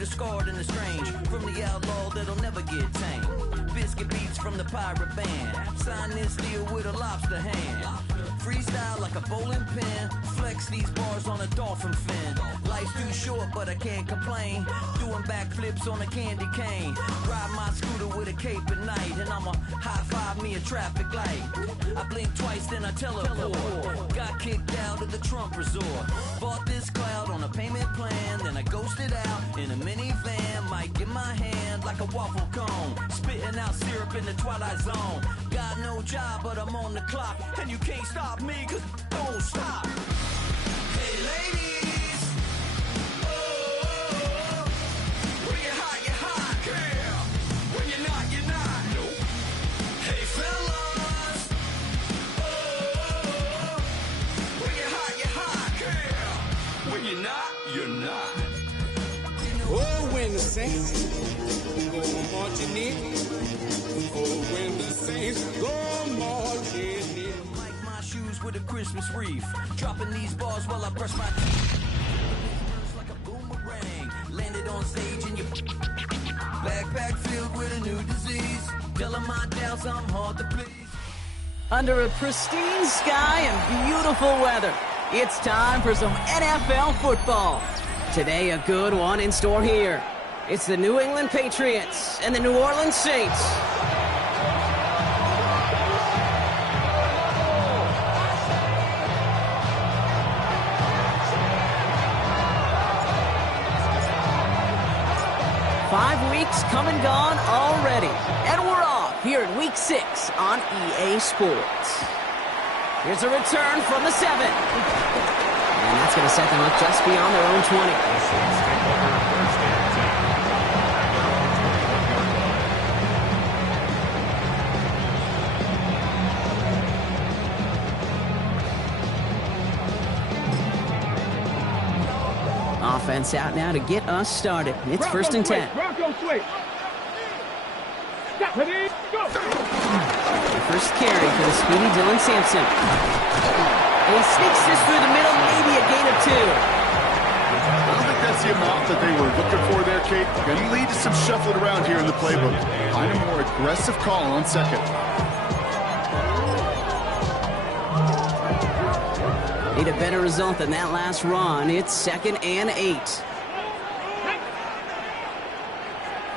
the scarred and the strange, from the outlaw that'll never get tamed. Biscuit beats from the pirate band, sign this deal with a lobster hand. Freestyle like a bowling pin, flex these bars on a dolphin fin. Life's too short, but I can't complain. Doing backflips on a candy cane. Ride my scooter with a cape at night, and I'ma high five me a traffic light. I blink twice, then I teleport. Got kicked out of the Trump resort. Bought this cloud on a payment plan, then I ghosted out in a minivan. Might get my hand like a waffle cone, spitting out syrup in the twilight zone. Got no job, but I'm on the clock, and you can't stop me, cause don't stop. Hey ladies, oh, when you're hot, girl. When you're not, nope. Hey fellas, oh, when you're hot, girl. When you're not. Oh, when the Saints go marching in. Oh, when the Saints go marching in. Like my shoes with a Christmas wreath. Dropping these bars while I brush my teeth. Like a boomerang. Landed on stage in your backpack filled with a new disease. Telling my doubts I'm hard to please. Under a pristine sky and beautiful weather, it's time for some NFL football. Today, a good one in store here. It's the New England Patriots and the New Orleans Saints. Five weeks come and gone already, and we're off here in Week 6 on EA Sports. Here's a return from the 7. And that's going to set them up just beyond their own 20. Offense out now to get us started. It's first and 10. Bronco switch. Stop it. Go. The first carry for the speedy Dylan Sampson. And he sneaks this through the middle, maybe a gain of 2. I don't think that's the amount that they were looking for there, Kate. Going to lead to some shuffling around here in the playbook. Find a more aggressive call on second. Need a better result than that last run. It's 2nd and 8.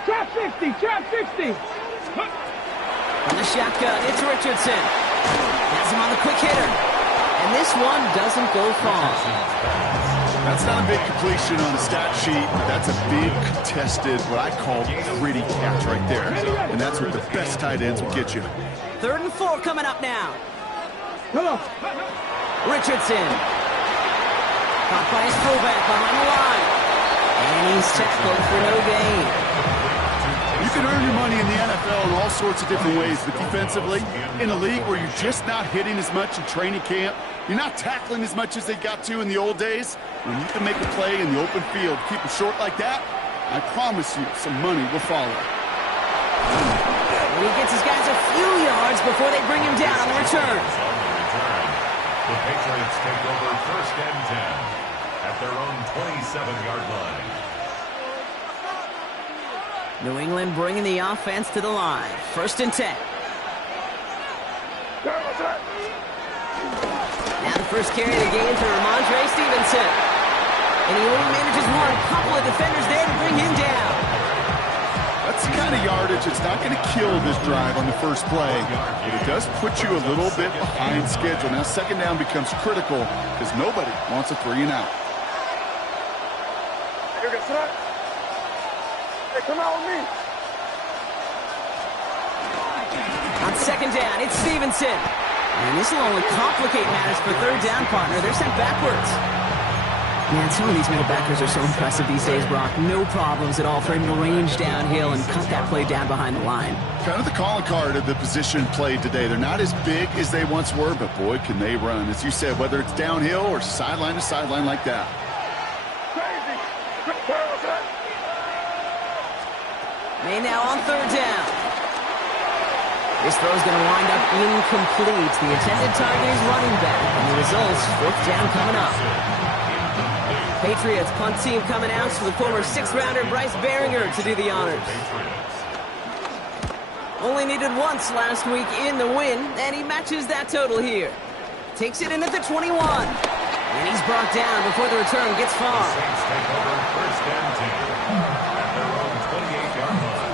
Trap 60, trap 60. On the shotgun, it's Richardson. Has him on the quick hitter. And this one doesn't go far. That's not a big completion on the stat sheet, but that's a big contested, what I call gritty catch right there. And that's what the best tight ends will get you. 3rd and 4 coming up now. Come on. Richardson. Caught by his fullback behind the line. And he's tackled for no gain. You can earn your money in the NFL in all sorts of different ways, but defensively, in a league where you're just not hitting as much in training camp, you're not tackling as much as they got to in the old days, when you can make a play in the open field, keep them short like that, I promise you some money will follow. And he gets his guys a few yards before they bring him down on the return. The Patriots take over first and 10 at their own 27-yard line. New England bringing the offense to the line. 1st and 10. Now the first carry of the game for Ramondre Stevenson. And he only manages one. A couple of defenders there to bring him down. That's the kind of yardage that's not going to kill this drive on the first play, but it does put you a little bit behind schedule. Now second down becomes critical because nobody wants a 3 and out. Hey, come out with me. On 2nd down, it's Stevenson. And this will only complicate matters for 3rd down, partner. They're sent backwards. Man, some of these middle backers are so impressive these days, Brock. No problems at all for him to range downhill and cut that play down behind the line. Kind of the calling card of the position played today. They're not as big as they once were, but boy, can they run. As you said, whether it's downhill or sideline to sideline like that. Crazy. May now on 3rd down. This throw's going to wind up incomplete. The intended target is running back, and the result's 4th down coming up. Patriots punt team coming out for the former 6th-rounder Bryce Behringer to do the honors. Only needed once last week in the win, and he matches that total here. Takes it in at the 21. And he's brought down before the return gets far. The Saints take over first and 10 at their own 28-yard line.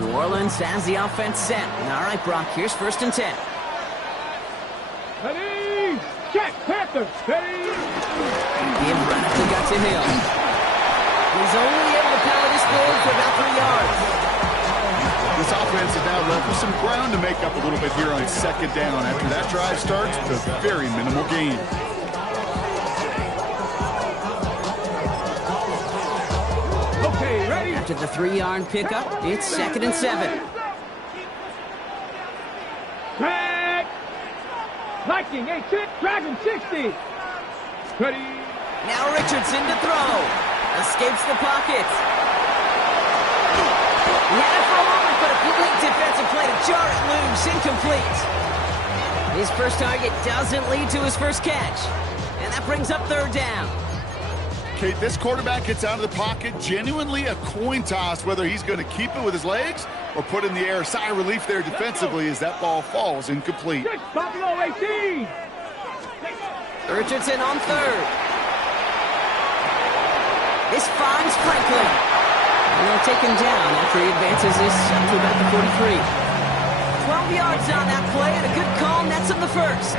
New Orleans has the offense set. All right, Brock, here's first and 10. Ready, check, Panthers, ready. Give right up the gut to Hill. He's only able to power this forward for about 3 yards. This offense is now left with some ground to make up a little bit here on second down. After that drive starts, the very minimal gain. Okay, ready. After the 3-yard pickup, it's second and 7. Track. Viking, 8-6, Dragon, 60. Ready. Now Richardson to throw. Escapes the pocket. He had it for a moment, but a complete defensive play to jar it loose. Incomplete. His first target doesn't lead to his first catch. And that brings up third down. Okay, this quarterback gets out of the pocket, genuinely a coin toss whether he's going to keep it with his legs or put in the air. Sigh of relief there defensively as that ball falls incomplete. 6, Buffalo, 18. Richardson on third. This finds Franklin. And they'll take him down after he advances this up to about the 43. 12 yards on that play, and a good call nets him the first.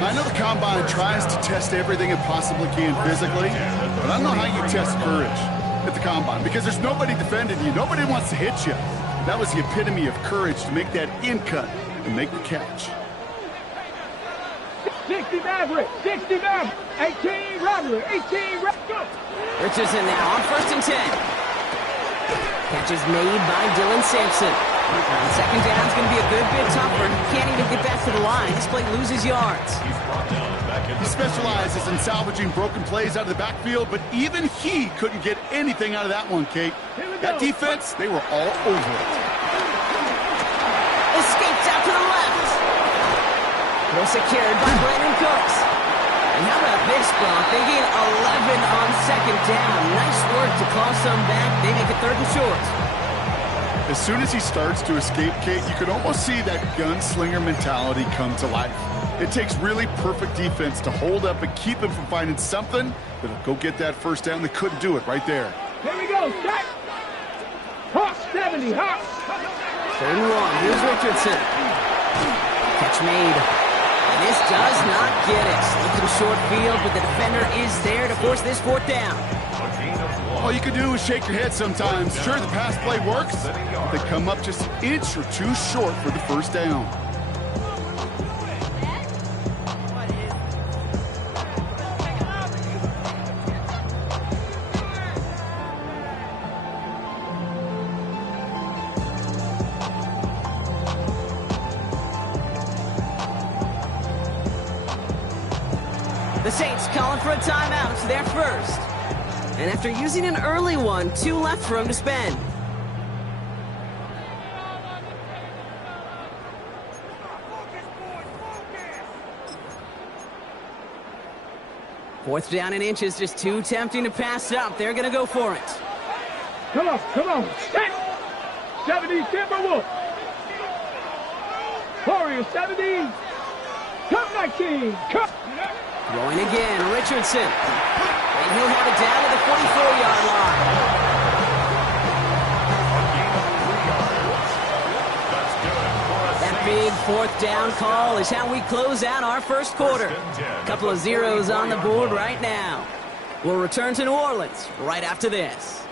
I know the Combine tries to test everything it possibly can physically, but I don't know how you test courage at the Combine because there's nobody defending you. Nobody wants to hit you. That was the epitome of courage to make that in cut and make the catch. 60 Maverick, 60 Maverick, 18 Robbery, 18 go. Richardson now on first and 10. Catch is made by Dylan Sampson. And second down's going to be a good bit tougher. Can't even get back to the line. This play loses yards. He specializes in salvaging broken plays out of the backfield, but even he couldn't get anything out of that one, Kate. That defense, they were all over it. Escapes out to the left. Well secured by Brandon Cooks. And how about this, Brock? They gain 11 on second down. Nice work to claw some back. They make it third and short. As soon as he starts to escape, Kate, you can almost see that gunslinger mentality come to life. It takes really perfect defense to hold up and keep him from finding something that'll go get that first down. They couldn't do it right there. Here we go, set. Hawk 70, Hawk. Third and 1, here's Richardson. Catch made. And this does not get it. Looking short field, but the defender is there to force this fourth down. All you can do is shake your head sometimes. Sure, the pass play works, but they come up just an inch or two short for the first down. The Saints calling for a timeout. They're first. And after using an early one, 2 left for him to spend. Fourth down and inches, just too tempting to pass up. They're going to go for it. Come on, set. 70 Timberwolf. Warriors 70. Come 19. Come. Throwing again, Richardson. And he'll have it down to the 44-yard line. That big fourth down call is how we close out our first quarter. A couple of zeros on the board right now. We'll return to New Orleans right after this.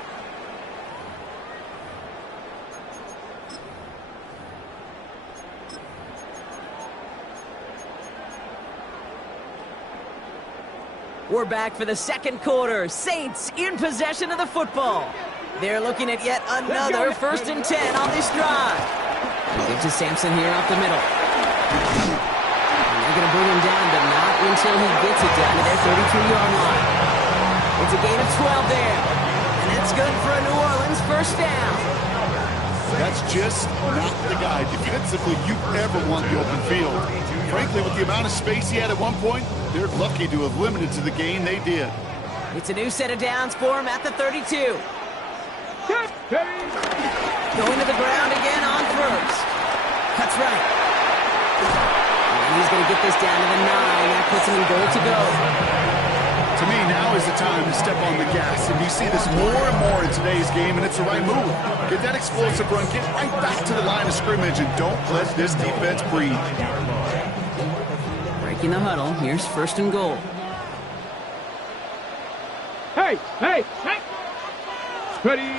We're back for the second quarter. Saints in possession of the football. They're looking at yet another first and 10 on this drive. Give to Sampson here off the middle. And they're going to bring him down, but not until he gets it down to their 32-yard line. It's a gain of 12 there. And that's good for a New Orleans first down. That's just not the guy defensively you ever want the open field. Frankly, with the amount of space he had at one point, they're lucky to have limited to the gain they did. It's a new set of downs for him at the 32. Going to the ground again on first. Cuts right. And he's going to get this down to the 9. That puts him in goal to go. To me, now is the time to step on the gas. And you see this more and more in today's game, and it's the right move. Get that explosive run, get right back to the line of scrimmage, and don't let this defense breathe. Breaking the huddle. Here's first and goal. Hey! Ready?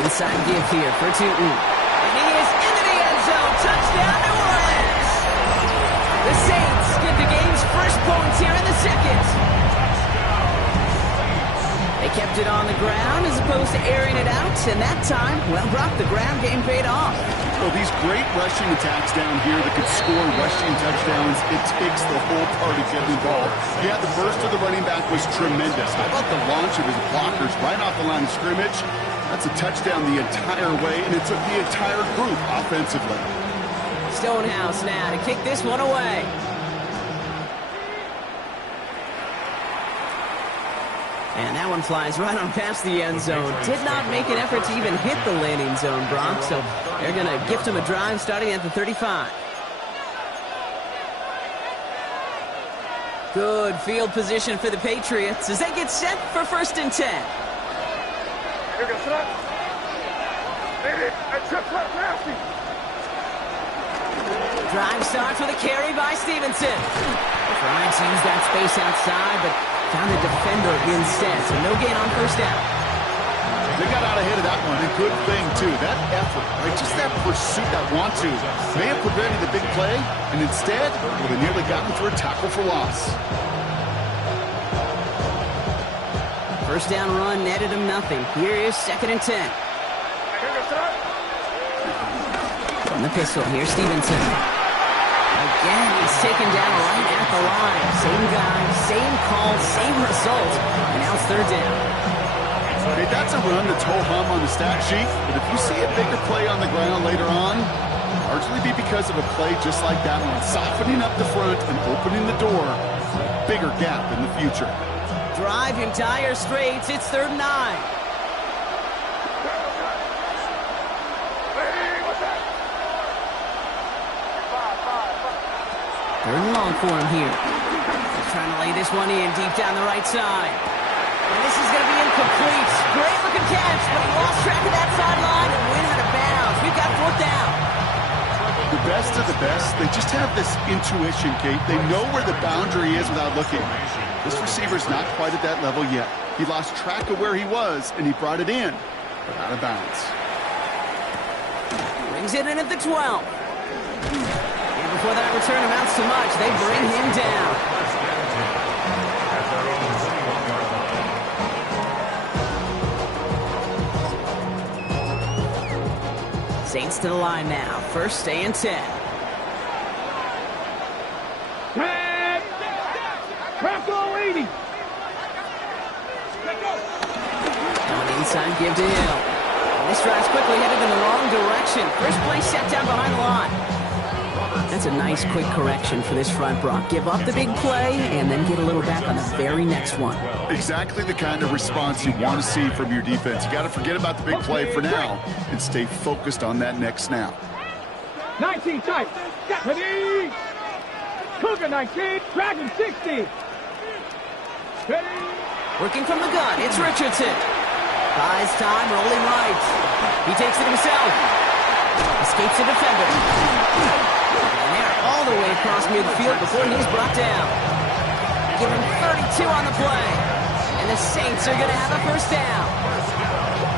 Inside give here for Tootin. And he is into the end zone. Touchdown, New Orleans! The Saints get the game's first points here in the second. They kept it on the ground as opposed to airing it out. And that time, well, Brock, the ground game paid off. Well, these great rushing attacks down here that could score rushing touchdowns, it takes the whole party getting involved. Yeah, the burst of the running back was tremendous. How about the launch of his blockers right off the line of scrimmage? That's a touchdown the entire way, and it took the entire group offensively. Stonehouse now to kick this one away. And that one flies right on past the end zone. Did not make an effort to even hit the landing zone, Brock. So they're going to gift him a drive starting at the 35. Good field position for the Patriots as they get set for first and 10. Drive starts with a carry by Stevenson. Trying to use that space outside, but found a defender instead, so no gain on first down. They got out ahead of that one, and good thing, too. That effort, right, just that pursuit, that want-to, may have prevented the big play, and instead, well, they nearly got him for a tackle for loss. First down run netted him nothing. Here is second and 10. From the pistol, here's Stevenson. Again, he's taken down right at the line. Same guy, same call, same result. And now it's third down. Hey, that's a run that's ho-hum on the stat sheet. But if you see a bigger play on the ground later on, largely be because of a play just like that one. Softening up the front and opening the door. Bigger gap in the future. Drive in dire straits. It's third and 9. Third and long for him here. He's trying to lay this one in deep down the right side. And this is going to be incomplete. Great looking catch, but he lost track of that sideline and went out of bounds. We've got fourth down. The best of the best, they just have this intuition, Kate. They know where the boundary is without looking. This receiver's not quite at that level yet. He lost track of where he was, and he brought it in, but out of bounds. Brings it in at the 12. Before that return amounts to much, they bring him down. Saints to the line now. First and 10. Crack on 80. Going inside, give to Hill. And this drive's quickly headed in the wrong direction. First play set down behind the line. That's a nice quick correction for this front, Brock. Give up the big play and then get a little back on the very next one. Exactly the kind of response you want to see from your defense. You got to forget about the big play for now and stay focused on that next snap. 19 tight. Ready. Cougar 19. Dragon 60. Ready. Working from the gun, it's Richardson. Buys time, rolling right. He takes it himself. Escapes the defender. And they're all the way across midfield before he's brought down. Give him 32 on the play. And the Saints are going to have a first down.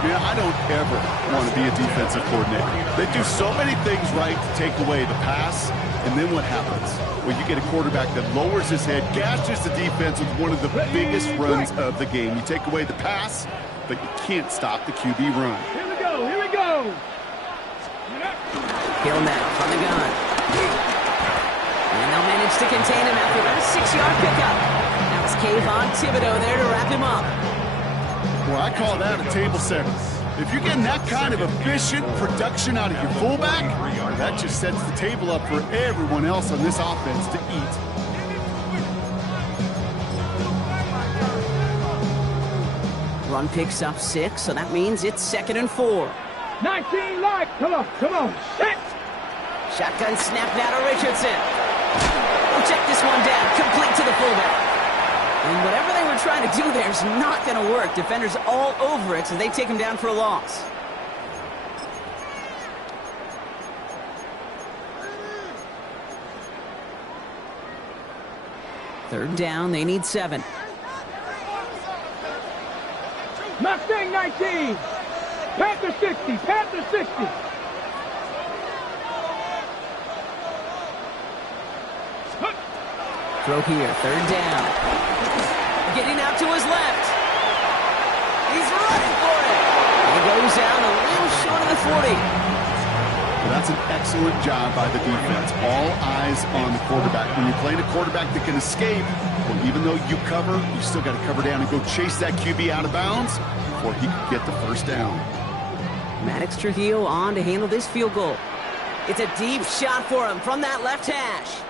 Yeah, I don't ever want to be a defensive coordinator. They do so many things right to take away the pass, and then what happens? Well, you get a quarterback that lowers his head, gashes the defense with one of the biggest runs of the game. You take away the pass, but you can't stop the QB run. Here we go. Here we go. Hill now from the gun. And they'll manage to contain him after that 6-yard pickup. That was Kayvon Thibodeau there to wrap him up. Well, I call that a table setter. If you're getting that kind of efficient production out of your fullback, that just sets the table up for everyone else on this offense to eat. Run picks up 6, so that means it's 2nd and 4. 19 live. Come on, set. Shotgun snap now to Richardson. We'll check this one down, complete to the fullback. And whatever they were trying to do there is not going to work. Defenders all over it, so they take him down for a loss. Third down, they need 7. Mustang 19. Panther 60. Panther 60. Throw here, 3rd down. Getting out to his left. He's running for it. He goes down a little short of the 40. Well, that's an excellent job by the defense. All eyes on the quarterback. When you're playing a quarterback that can escape, well, even though you cover, you still got to cover down and go chase that QB out of bounds before he can get the first down. Maddox Trujillo on to handle this field goal. It's a deep shot for him from that left hash.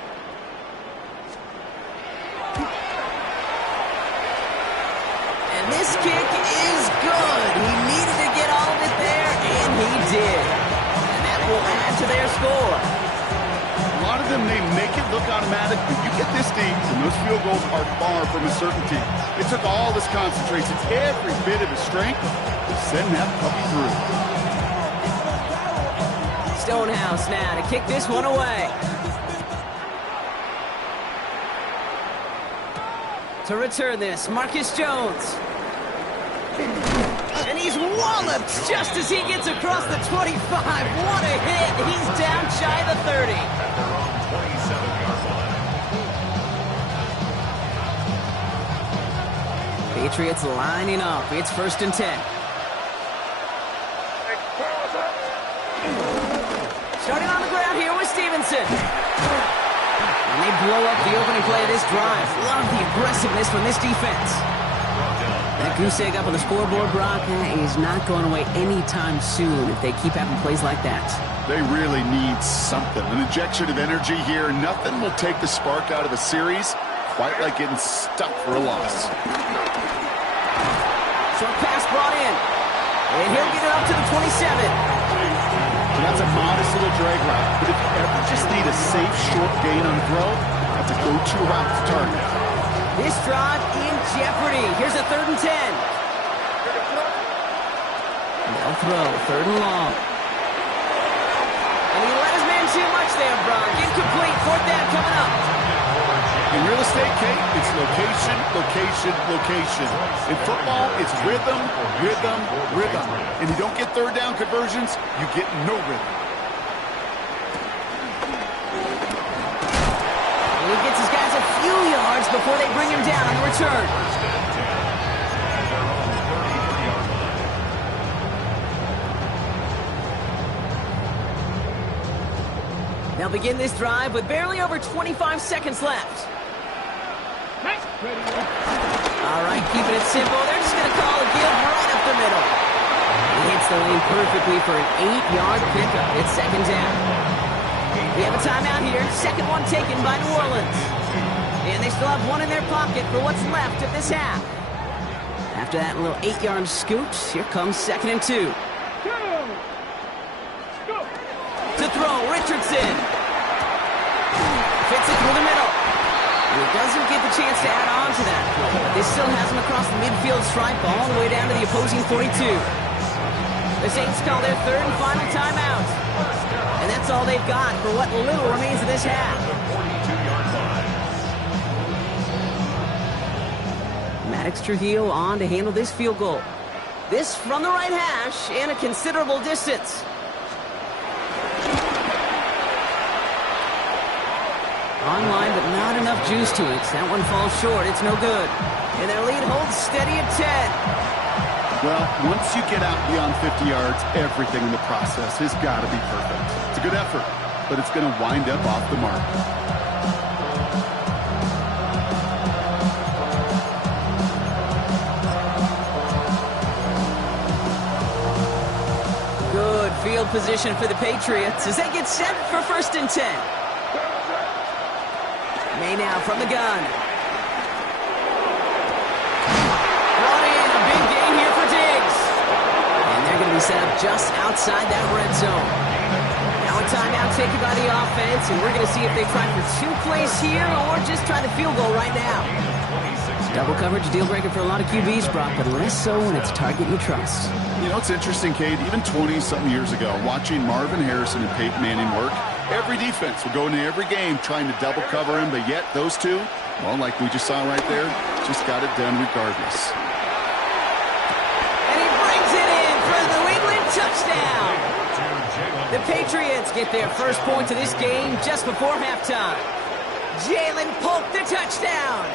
And this kick is good. He needed to get all of it there, and he did. And that will add to their score. A lot of them, they make it look automatic, but you get this deep, and those field goals are far from a certainty. It took all this concentration, every bit of his strength, to send that puppy through. Stonehouse now to kick this one away. To return this, Marcus Jones. And he's walloped just as he gets across the 25. What a hit. He's down shy of the 30. At their own 27-yard line. Patriots lining up. It's 1st and 10. Starting on the ground here with Stevenson. And they blow up the opening play of this drive. Love the aggressiveness from this defense. That goose egg up on the scoreboard, Brock, is not going away anytime soon if they keep having plays like that. They really need something. An injection of energy here. Nothing will take the spark out of a series quite like getting stuck for a loss. Short pass brought in. And he'll get it up to the 27. And that's a modest little drag route. But if you ever just need a safe, short gain on throw, that's a go-to route to target. This drive in jeopardy. Here's a 3rd and 10. They'll throw, 3rd and long. And he let his man too much there, Brock. Incomplete, 4th down coming up. In real estate, Kate, it's location, location, location. In football, it's rhythm, rhythm, rhythm. And you don't get 3rd down conversions, you get no rhythm. And he gets his guys a few yards before they bring him down on the return. They'll begin this drive with barely over 25 seconds left. All right, keeping it simple. They're just going to call a give right up the middle. He hits the lane perfectly for an 8-yard pickup. It's 2nd down. We have a timeout here. 2nd one taken by New Orleans. And they still have one in their pocket for what's left of this half. After that little 8-yard scoot, here comes 2nd and 2. To throw, Richardson. Fits it through the middle. And he doesn't get the chance to add on to that play. But this still has him across the midfield stripe all the way down to the opposing 42. The Saints call their 3rd and final timeout. And that's all they've got for what little remains of this half. Maddox Trujillo on to handle this field goal. This from the right hash and a considerable distance. Online, but not enough juice to it. That one falls short. It's no good. And their lead holds steady at 10. Well, once you get out beyond 50 yards, everything in the process has got to be perfect. It's a good effort, but it's going to wind up off the mark. field position for the Patriots as they get set for 1st and 10. May now from the gun. Brought in, a big gain here for Diggs. And they're going to be set up just outside that red zone. Now a timeout taken by the offense, and we're going to see if they try for 2 plays here or just try the field goal right now. Double coverage, deal breaker for a lot of QBs, Brock, but less so when it's a target you trust. You know, it's interesting, Cade, even 20-something years ago, watching Marvin Harrison and Peyton Manning work, every defense would go into every game trying to double cover him, but yet those two, well, like we just saw right there, just got it done regardless. And he brings it in for the New England touchdown. The Patriots get their first point of this game just before halftime. Jalen Polk, the touchdown.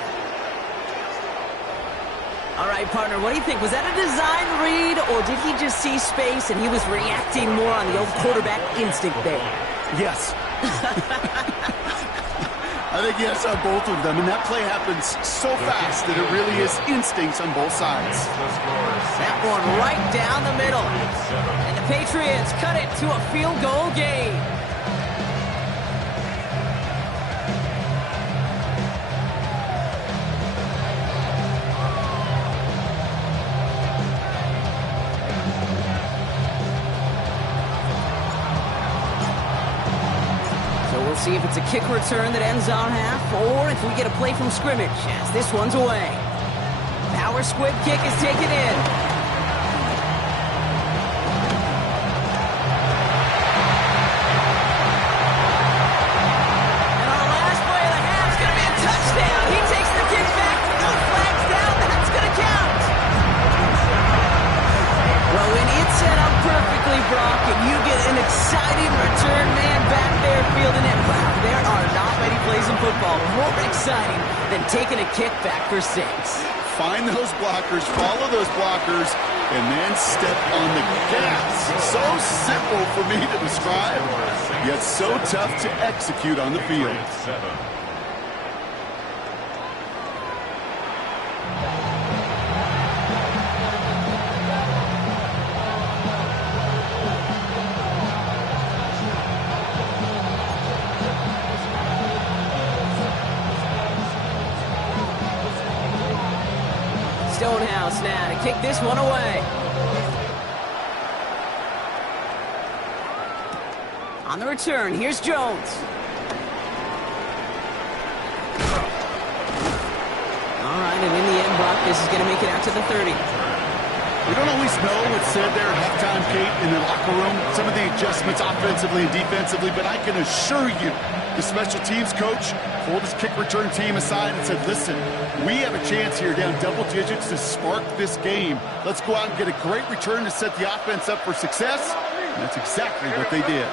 All right, partner, what do you think? Was that a design read, or did he just see space and he was reacting more on the old quarterback instinct there? Yes. I think yes on both of them, and that play happens so fast that it really is instincts on both sides. That one right down the middle. And the Patriots cut it to a field goal game. See if it's a kick return that ends our half, or if we get a play from scrimmage, as this one's away. Power squib kick is taken in. And our last play of the half is going to be a touchdown. He takes the kick back, no flags down, that's going to count. Well, when it's set up perfectly, Brock, and you get an exciting return man back there fielding it, wow, there are not many plays in football more exciting than taking a kick back for 6. Find those blockers, follow those blockers, and then step on the gas. So simple for me to describe, yet so tough to execute on the field. Stonehouse now to kick this one away. On the return, here's Jones. All right, and in the end, Brock, this is going to make it out to the 30. We don't always know what's said there at halftime, Kate, in the locker room, some of the adjustments offensively and defensively, but I can assure you the special teams coach pulled his kick return team aside and said, listen, we have a chance here down double digits to spark this game. Let's go out and get a great return to set the offense up for success. And that's exactly what they did.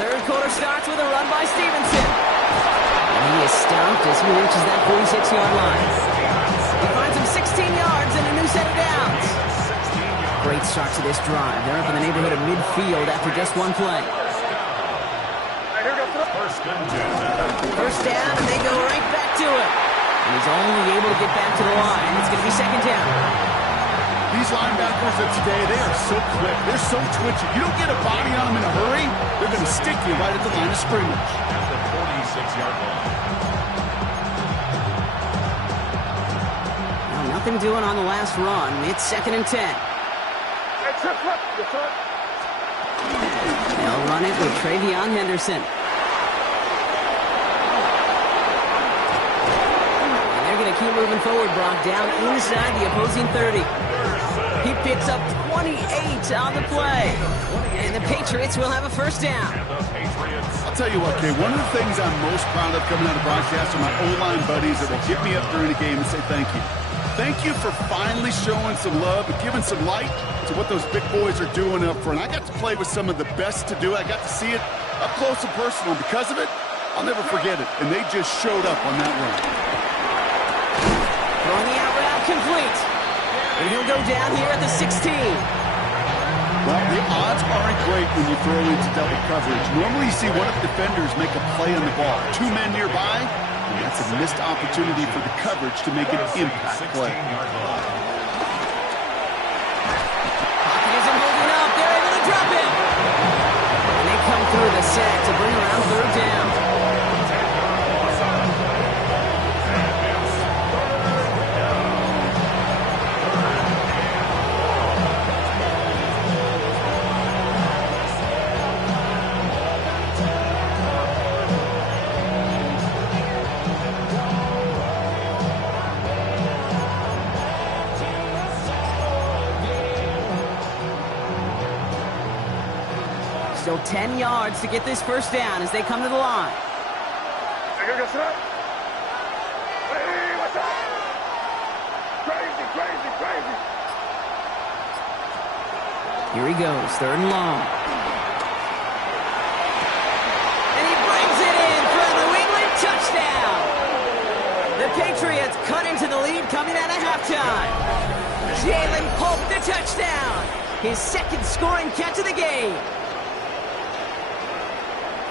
Third quarter starts with a run by Stevenson. And he is stopped as he reaches that 46-yard line. He finds him 16 yards and a new set of downs. Great start to this drive. They're up in the neighborhood of midfield after just one play. First down, and they go right back to it. And he's only able to get back to the line. It's going to be 2nd down. These linebackers of today, they are so quick. They're so twitchy. You don't get a body on them in a hurry, they're going to stick you right at the line of scrimmage. At the 46-yard line. Well, nothing doing on the last run. It's 2nd and 10. They'll run it with Travion Henderson. And they're going to keep moving forward, Brock, down inside the opposing 30. He picks up 28 on the play. And the Patriots will have a first down. I'll tell you what, Kay, one of the things I'm most proud of coming out of broadcast are my O-line buddies that will get me up during the game and say thank you. Thank you for finally showing some love and giving some light to what those big boys are doing up front. I got to play with some of the best to do it. I got to see it up close and personal. Because of it, I'll never forget it. And they just showed up on that run. Throwing the out route complete. And he'll go down here at the 16. Well, the odds aren't great when you throw into double coverage. Normally you see one of the defenders make a play on the ball. 2 men nearby. That's a missed opportunity for the coverage to make an impact play. Pocket isn't holding up. They're able to drop set to bring around third down. Still 10 yards to get this first down as they come to the line. Hey, what's up? Crazy. Here he goes, third and long. And he brings it in for a New England touchdown. The Patriots cut into the lead coming out of halftime. Jalen Polk, the touchdown. His second scoring catch of the game.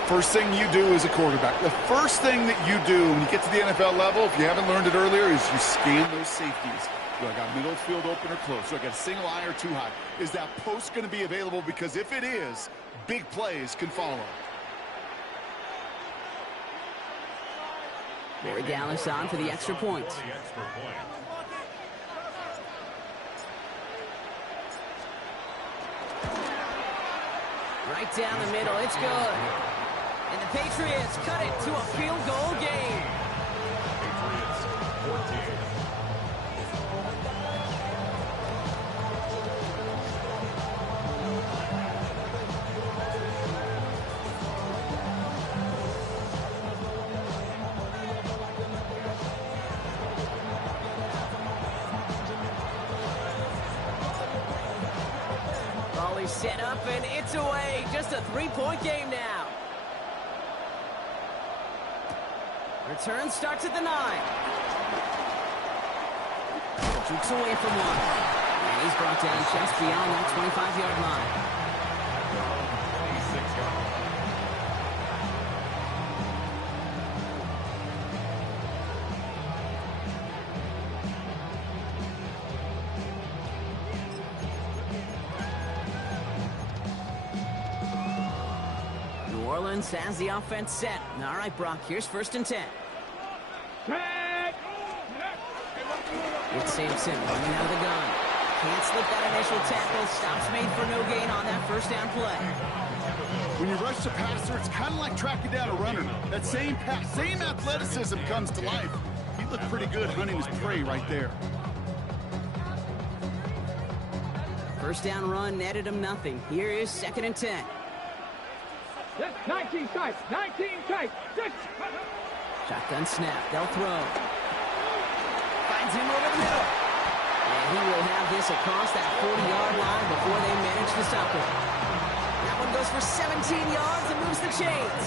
First thing you do as a quarterback, the first thing that you do when you get to the NFL level, if you haven't learned it earlier, is you scan those safeties. Do I got middle field open or close? Do I got a single eye or too high? Is that post going to be available? Because if it is, big plays can follow. Barry Dallas on for the extra point. Right down the middle, it's good. And the Patriots cut it to a field goal game. Patriots 14. Raleigh set up and it's away. Just a three-point game now. Return starts at the 9. Jukes away from one. And he's brought down just beyond that 25-yard line. 26 yards. New Orleans has the offense set. All right, Brock, here's 1st and 10. It's Sampson running out of the gun. Can't slip that initial tackle. Stops made for no gain on that first down play. When you rush the passer, it's kind of like tracking down a runner. That same pass, same athleticism comes to life. He looked pretty good hunting his prey right there. First down run netted him nothing. Here is 2nd and 10. That's 19 tight. 19 tight. Shotgun snap. They'll throw. Finds him over the middle. And he will have this across that 40-yard line before they manage to stop him. That one goes for 17 yards and moves the chains.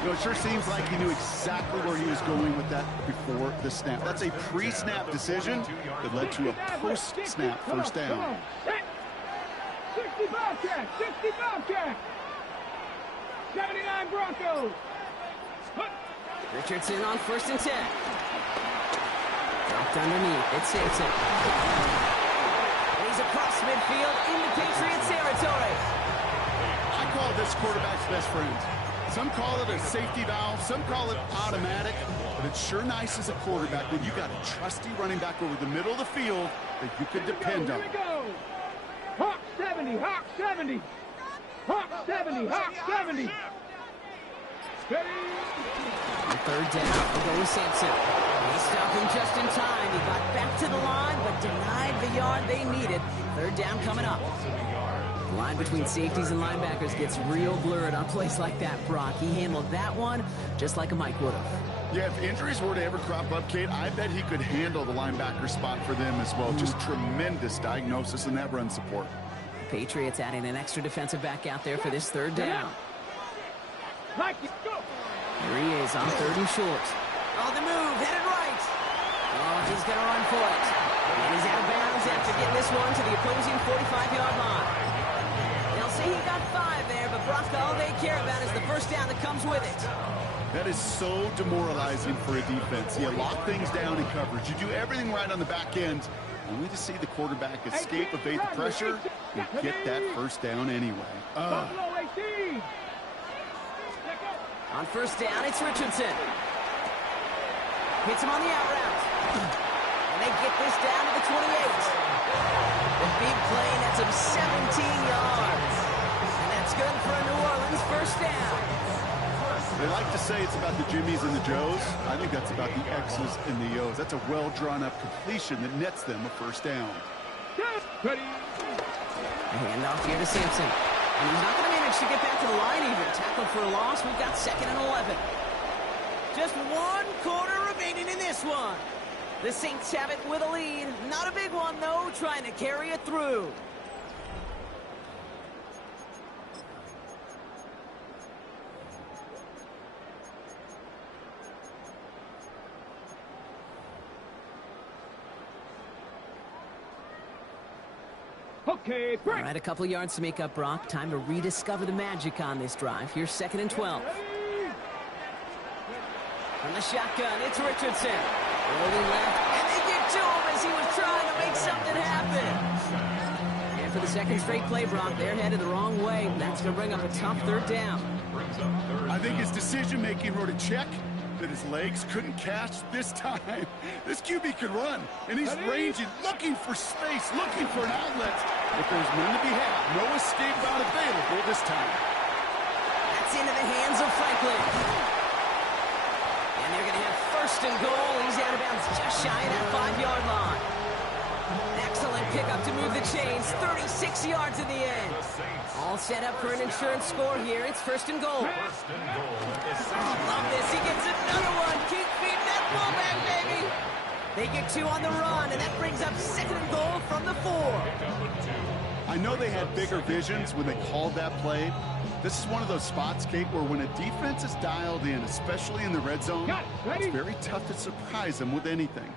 You know, it sure seems like he knew exactly where he was going with that before the snap. That's a pre-snap decision that led to a post-snap first down. 60 Bobcat. 60 Bobcat. 79 Broncos. Richardson on 1st and 10. Dropped underneath. It's Sampson. And he's across midfield into Patriots territory. I call this quarterback's best friend. Some call it a safety valve, some call it automatic, but it's sure nice as a quarterback when you got a trusty running back over the middle of the field that you can depend on. Here we go. Hawk 70, Hawk 70. Hawk 70, Hawk 70. Steady. On 3rd down, we'll go with Sampson. He stopped him just in time. He got back to the line, but denied the yard they needed. 3rd down coming up. The line between safeties and linebackers gets real blurred on plays like that, Brock. He handled that one just like a Mike would have. Yeah, if injuries were to ever crop up, Kate, I bet he could handle the linebacker spot for them as well. Just tremendous diagnosis in that run support. Patriots adding an extra defensive back out there for this 3rd down. Like it. Go. Here he is on 3rd and short. On the move, headed right. Oh, he's going to run for it. And he's out of bounds after getting this one to the opposing 45-yard line. They'll say he got 5 there, but Brock, all they care about is the first down that comes with it. That is so demoralizing for a defense. You lock things down in coverage. You do everything right on the back end, only to see the quarterback escape, evade the pressure, and get that first down anyway. Buffalo 18. On first down, it's Richardson. Hits him on the out route. And they get this down to the 28. The big play nets him 17 yards. And that's good for a New Orleans first down. They like to say it's about the Jimmies and the Joes. I think that's about the X's and the O's. That's a well-drawn-up completion that nets them a first down. Ready. A handoff here to Sampson. And he's not going to manage to get back to the line even. Tackled for a loss. We've got 2nd and 11. Just 1 quarter remaining in this one. The Saints have it with a lead. Not a big one, though, trying to carry it through. Okay, All right, a couple yards to make up, Brock. Time to rediscover the magic on this drive. Here's 2nd and 12. From the shotgun, it's Richardson. Rolling left, and they get to him as he was trying to make something happen. And for the 2nd straight play, Brock, they're headed the wrong way. That's going to bring up a tough 3rd down. I think his decision-making wrote a check that his legs couldn't catch this time. This QB can run, and he's ranging, looking for space, looking for an outlet. But there's none to be had. No escape route available this time. That's into the hands of Franklin. And they're going to have 1st and goal. He's out of bounds just shy of that 5-yard line. Excellent pickup to move the chains. 36 yards in the end. All set up for an insurance score here. It's 1st and goal. Love this. He gets another one. Keep feeding that fullback, baby. They get 2 on the run, and that brings up 2nd and goal from the 4. I know they had bigger visions when they called that play. This is one of those spots, Kate, where when a defense is dialed in, especially in the red zone, it's very tough to surprise them with anything.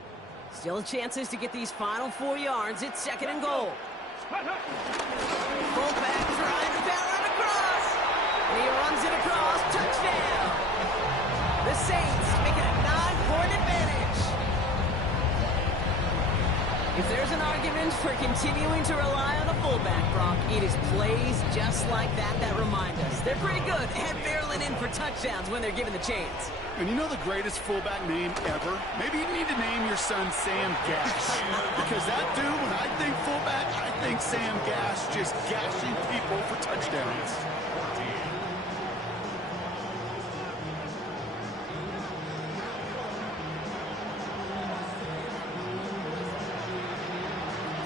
Still chances to get these final 4 yards. It's 2nd and goal. Fullback trying to power it across. And he runs it across. Touchdown. The Saints making a 9-point advantage. If there's an argument for continuing to rely on a fullback, Brock, it is plays just like that that remind us. They're pretty good at barreling in for touchdowns when they're given the chance. And you know the greatest fullback name ever? Maybe you need to name your son Sam Gash. Because that dude, when I think fullback, I think Sam Gash just gashing people for touchdowns.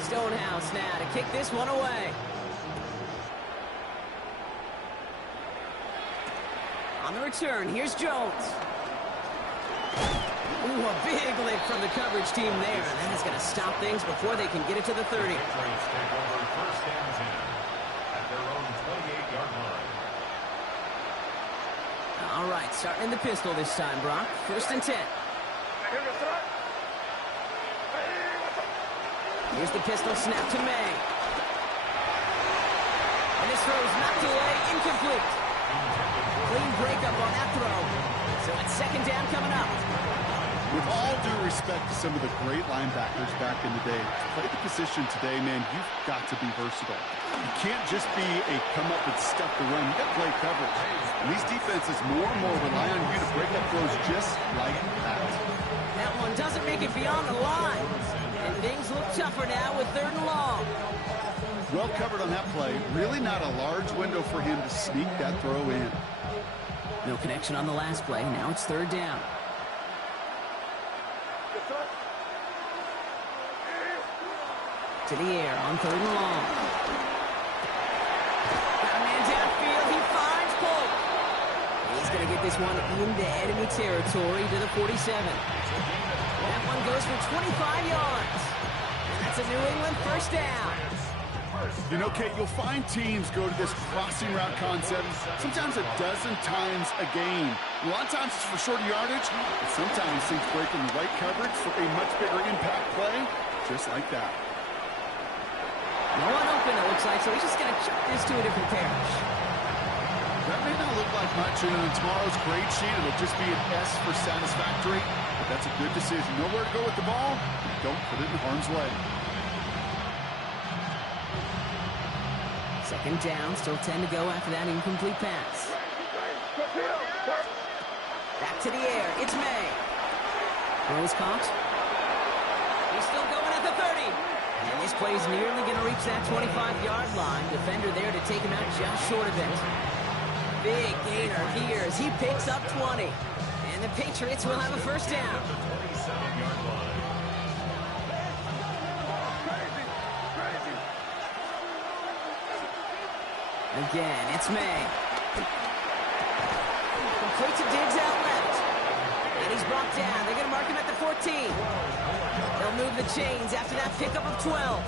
Stonehouse now to kick this one away. On the return, here's Jones. Ooh, a big lick from the coverage team there, and that is going to stop things before they can get it to the 30. Patriots take over 1st and 10 at their own 28-yard line. All right, starting in the pistol this time, Brock. 1st and 10. Here's the pistol snap to May. And this throw is knocked away, incomplete. Clean breakup on that throw. So it's 2nd down coming up. With all due respect to some of the great linebackers back in the day, to play the position today, man, you've got to be versatile. You can't just be a come up and stuff the run. You got to play coverage. And these defenses more and more rely on you to break up throws just like that. That one doesn't make it beyond the line. And things look tougher now with 3rd and long. Well covered on that play. Really not a large window for him to sneak that throw in. No connection on the last play. Now it's 3rd down. To the air on 3rd and long. Got a man downfield. He finds Polk. He's going to get this one into enemy territory to the 47. That one goes for 25 yards. And that's a New England 1st down. You know, Kate, you'll find teams go to this crossing route concept sometimes a dozen times a game. A lot of times it's for short yardage, but sometimes things break in the right coverage for a much bigger impact play, just like that. No one open, it looks like, so he's just going to chuck this to a different parish. That may not look like much, and on tomorrow's grade sheet, it'll just be an S for satisfactory, but that's a good decision. Nowhere to go with the ball, don't put it in harm's way. 2nd down, still 10 to go after that incomplete pass. Back to the air. It's May. Throws caught. He's still going at the 30. And this play's nearly going to reach that 25-yard line. Defender there to take him out just short of it. Big gainer here as he picks up 20. And the Patriots will have a first down. Again, it's May. Complete to Diggs out left. And he's brought down. They're going to mark him at the 14. They'll move the chains after that pickup of 12.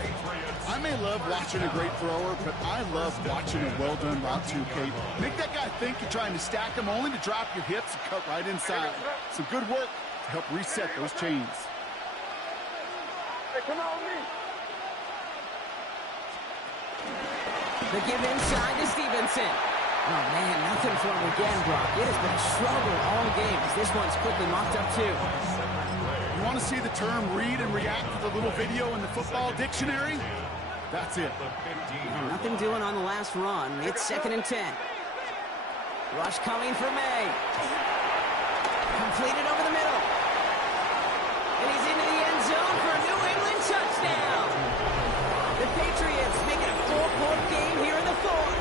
I may love watching a great thrower, but I love watching a well-done route to Kate. Make that guy think you're trying to stack him only to drop your hips and cut right inside. Some good work to help reset those chains. Hey, come on, me. The give inside to Stevenson. Oh, man, nothing for him again, Brock. It has been a struggle all game as this one's quickly mocked up, too. You want to see the term read and react with a little video in the football dictionary? That's it. Nothing doing on the last run. It's 2nd and 10. Rush coming for May. Completed over the middle. And he's into the end zone for a New England touchdown. The Patriots make it a 4-point game here in the 4th.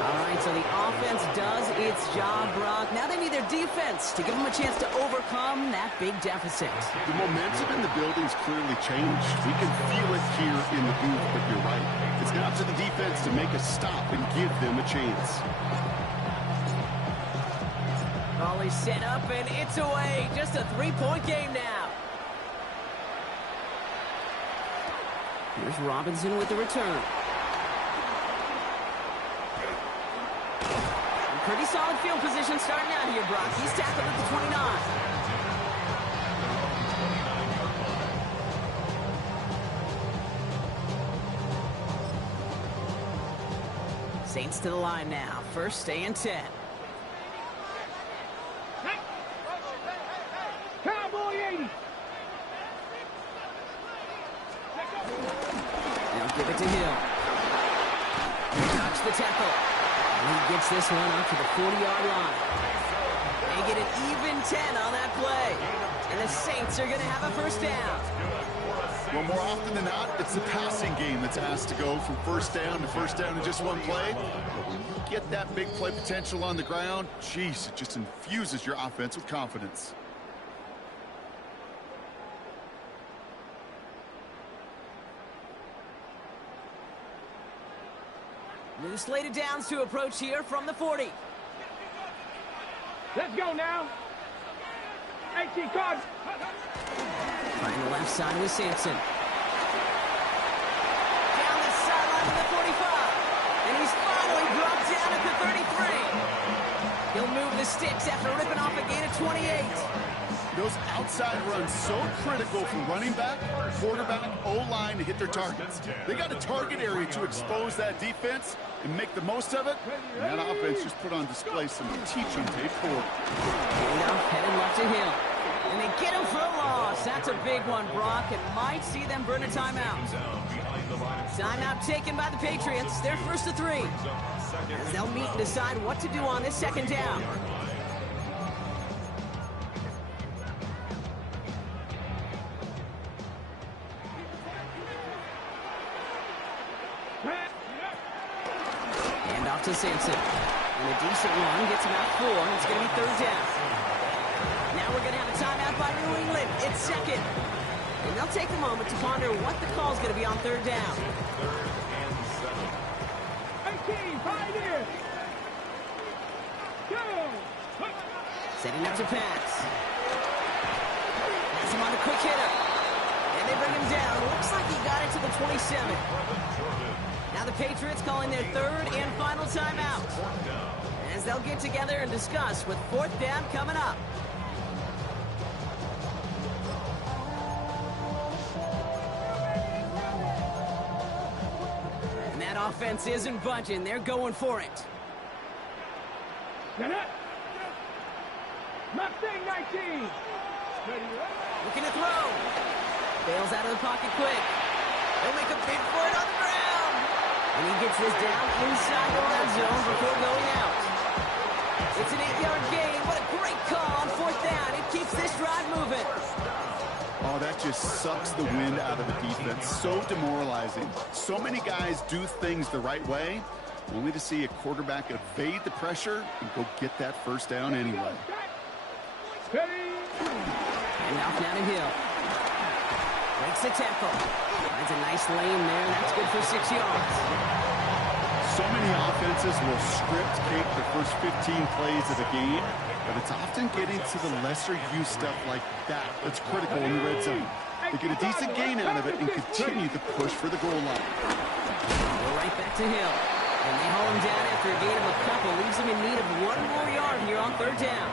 All right, so the offense does its job, Brock. Now they need their defense to give them a chance to overcome that big deficit. The momentum in the building's clearly changed. We can feel it here in the booth, but you're right. It's now up to the defense to make a stop and give them a chance. Ball is set up, and it's away. Just a 3-point game now. Here's Robinson with the return. Pretty solid field position starting out here, Brock. He's tackled at the 29. Saints to the line now. First and 10. Cowboy 80. Now give it to Hill. Dodge the tackle. And he gets this one up to the 40-yard line. They get an even 10 on that play. And the Saints are going to have a first down. Well, more often than not, it's the passing game that's asked to go from first down to first down in just one play. But when you get that big play potential on the ground, geez, it just infuses your offense with confidence. New slated downs to approach here from the 40. Let's go now. 18 cards. On the left side with Sampson. Down the sideline to the 45. And he's finally brought down at the 33. He'll move the sticks after ripping off a gain of 28. Those outside runs so critical for running back, quarterback, O-line to hit their targets. They got a target area to expose that defense and make the most of it. And that offense just put on display some teaching tape for it. Headed left to Hill. And they get him for a loss. That's a big one, Brock. It might see them burn a timeout. Timeout taken by the Patriots. They're first to 3. As they'll meet and decide what to do on this second down. Hand off to Sampson. And a decent run gets him out 4. And it's going to be third down. Now we're going to have a timeout by New England. It's second. And they'll take a moment to ponder what the call is going to be on third down. 18, Pioneer. Go. Setting up to pass. Pass him on the quick hitter. And they bring him down. Looks like he got it to the 27. Now the Patriots calling their third and final timeout. As they'll get together and discuss with fourth down coming up. And that offense isn't budging. They're going for it. Mustang 19. Looking to throw. Bails out of the pocket quick. They'll make a bid for it on the ground. And he gets this down inside the red zone before going out. It's an 8-yard gain. What a great call on 4th down. It keeps this drive moving. Oh, that just sucks the wind out of the defense. So demoralizing. So many guys do things the right way, only to see a quarterback evade the pressure and go get that first down anyway. And now to Hill. Breaks the tackle. Finds a nice lane there. That's good for 6 yards. So many offenses will script kick the first 15 plays of the game, but it's often getting to the lesser-used stuff like that that's critical in the red zone. They get a decent gain out of it and continue to push for the goal line. We're right back to Hill. And they haul him down after a gain of a couple. Leaves him in need of 1 more yard here on 3rd down.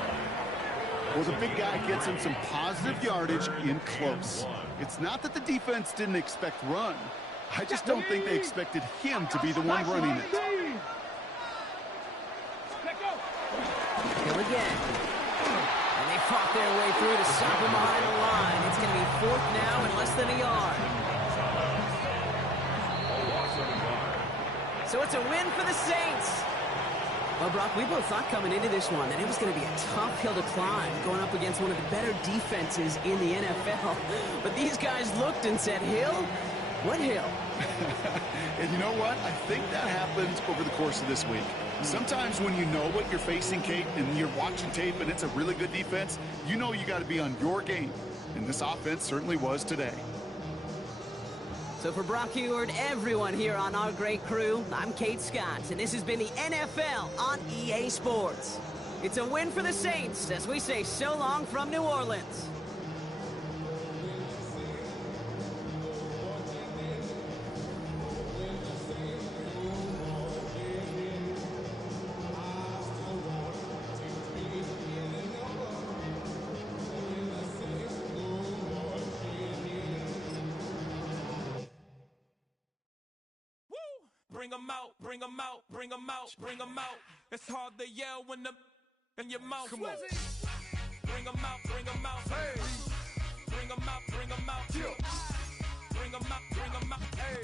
Well, the big guy gets him some positive yardage in close. It's not that the defense didn't expect run. I just don't think they expected him to be the one running it. Hill again. And they fought their way through to stop him behind the line. It's going to be 4th now and less than a yard. So it's a win for the Saints. Well, Brock, we both thought coming into this one that it was going to be a tough hill to climb, going up against one of the better defenses in the NFL. But these guys looked and said, Hill? What hill? And you know what? I think that happens over the course of this week. Sometimes when you know what you're facing, Kate, and you're watching tape and it's a really good defense, you know you got to be on your game. And this offense certainly was today. So for Brock Heward, everyone here on our great crew, I'm Kate Scott, and this has been the NFL on EA Sports. It's a win for the Saints as we say so long from New Orleans. Bring 'em out, bring 'em out, bring 'em out, bring 'em out. It's hard to yell when the in your mouth. Come on. Bring 'em out, bring 'em out. Hey. Bring 'em out, bring 'em out. Bring 'em out, bring 'em out. Hey.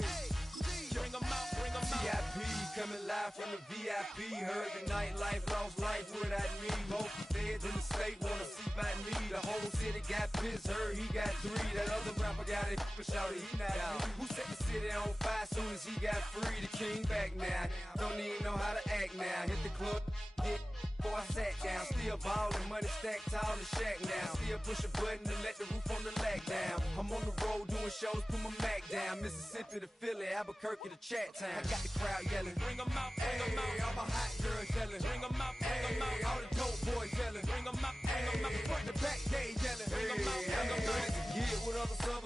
Bring 'em out, bring 'em out. VIP coming live from the VIP. Heard the nightlife, lost life without me. Both feds in the state wanna see by me. The whole city got pissed, heard he got 3. That other rapper got it for shouty, he not me. Who set the city on fire soon as he got free? The king back now, don't even know how to act now. Hit the club, get before I sat down. Still ballin', money stacked tall in the shack now. Still push a button and let the roof on the lag down. I'm on the road doing shows, put my Mac down. Mississippi to Philly, Albuquerque to Chat Town. I got the crowd yelling, bring 'em out, bring 'em out. All my hot girls yelling, bring 'em out, bring 'em out. All the dope boys yelling, bring 'em out, bring 'em out. Front to back, they yelling, bring 'em out, bring 'em out. Get with other Southern